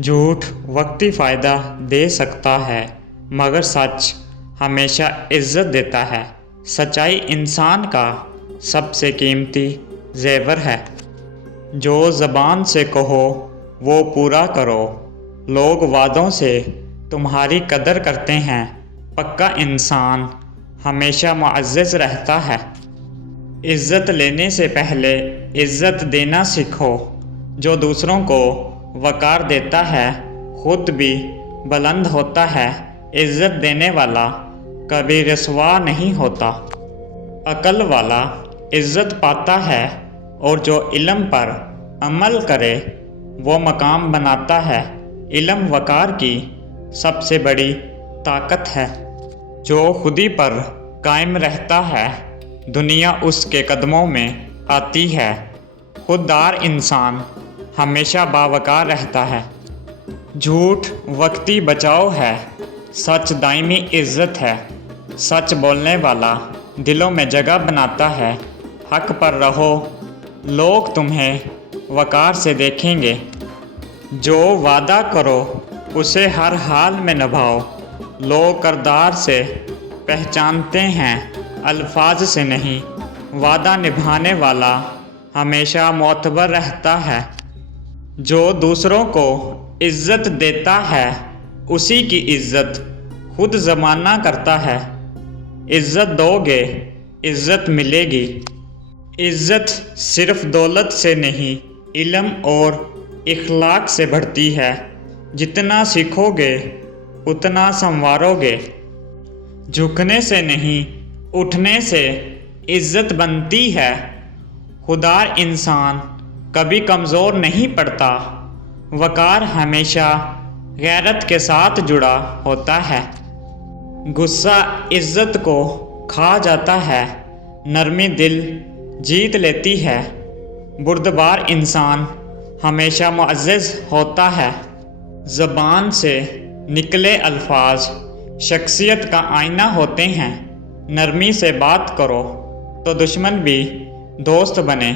جھوٹ وقتی فائدہ دے سکتا ہے مگر سچ ہمیشہ عزت دیتا ہے۔ سچائی انسان کا سب سے قیمتی زیور ہے۔ جو زبان سے کہو وہ پورا کرو۔ لوگ وعدوں سے تمہاری قدر کرتے ہیں، پکا انسان ہمیشہ معزز رہتا ہے۔ عزت لینے سے پہلے عزت دینا سیکھو۔ جو دوسروں کو وقار دیتا ہے خود بھی بلند ہوتا ہے۔ عزت دینے والا کبھی رسوا نہیں ہوتا۔ عقل والا عزت پاتا ہے اور جو علم پر عمل کرے وہ مقام بناتا ہے۔ علم وقار کی سب سے بڑی طاقت ہے۔ جو خودی پر قائم رہتا ہے دنیا اس کے قدموں میں آتی ہے۔ خوددار انسان ہمیشہ باوقار رہتا ہے۔ جھوٹ وقتی بچاؤ ہے، سچ دائمی عزت ہے۔ سچ بولنے والا دلوں میں جگہ بناتا ہے۔ حق پر رہو، لوگ تمہیں وقار سے دیکھیں گے۔ جو وعدہ کرو اسے ہر حال میں نبھاؤ۔ لوگ کردار سے پہچانتے ہیں، الفاظ سے نہیں۔ وعدہ نبھانے والا ہمیشہ معتبر رہتا ہے۔ جو دوسروں کو عزت دیتا ہے اسی کی عزت خود زمانہ کرتا ہے۔ عزت دو گے عزت ملے گی۔ عزت صرف دولت سے نہیں، علم اور اخلاق سے بڑھتی ہے۔ جتنا سیکھو گے اتنا سنوارو گے۔ جھکنے سے نہیں اٹھنے سے عزت بنتی ہے۔ خوددار انسان کبھی کمزور نہیں پڑتا۔ وقار ہمیشہ غیرت کے ساتھ جڑا ہوتا ہے۔ غصہ عزت کو کھا جاتا ہے، نرمی دل جیت لیتی ہے۔ بردبار انسان ہمیشہ معزز ہوتا ہے۔ زبان سے نکلے الفاظ شخصیت کا آئینہ ہوتے ہیں۔ نرمی سے بات کرو تو دشمن بھی دوست بنے۔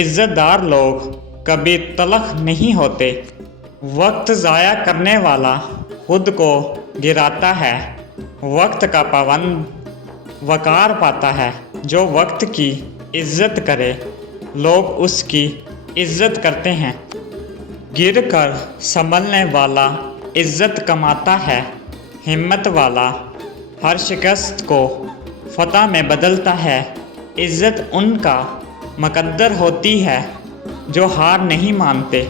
عزت دار لوگ کبھی تلخ نہیں ہوتے۔ وقت ضائع کرنے والا خود کو گراتا ہے۔ وقت کا پابند وقار پاتا ہے۔ جو وقت کی عزت کرے لوگ اس کی عزت کرتے ہیں۔ گر کر سنبھلنے والا عزت کماتا ہے۔ ہمت والا ہر شکست کو فتح میں بدلتا ہے۔ عزت ان کا مقدر ہوتی ہے جو ہار نہیں مانتے۔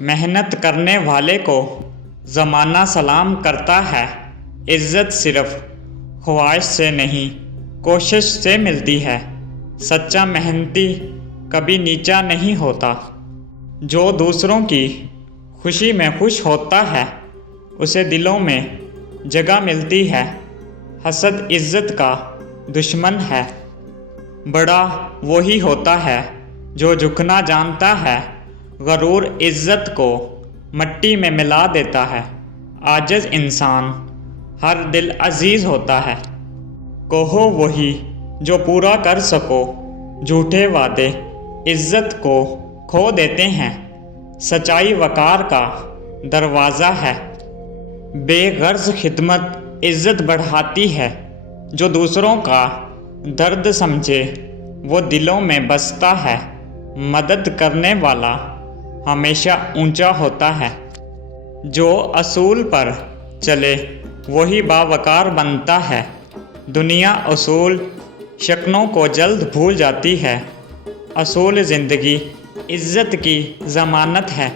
محنت کرنے والے کو زمانہ سلام کرتا ہے۔ عزت صرف خواہش سے نہیں کوشش سے ملتی ہے۔ سچا محنتی کبھی نیچا نہیں ہوتا۔ جو دوسروں کی خوشی میں خوش ہوتا ہے اسے دلوں میں جگہ ملتی ہے۔ حسد عزت کا دشمن ہے۔ بڑا وہی ہوتا ہے جو جھکنا جانتا ہے۔ غرور عزت کو مٹی میں ملا دیتا ہے۔ عاجز انسان ہر دل عزیز ہوتا ہے۔ کہو وہی جو پورا کر سکو۔ جھوٹے وعدے عزت کو کھو دیتے ہیں۔ سچائی وقار کا دروازہ ہے۔ بے غرض خدمت عزت بڑھاتی ہے۔ جو دوسروں کا درد سمجھے وہ دلوں میں بستا ہے۔ مدد کرنے والا ہمیشہ اونچا ہوتا ہے۔ جو اصول پر چلے وہی باوقار بنتا ہے۔ دنیا اصول شکنوں کو جلد بھول جاتی ہے۔ اصول زندگی عزت کی ضمانت ہے۔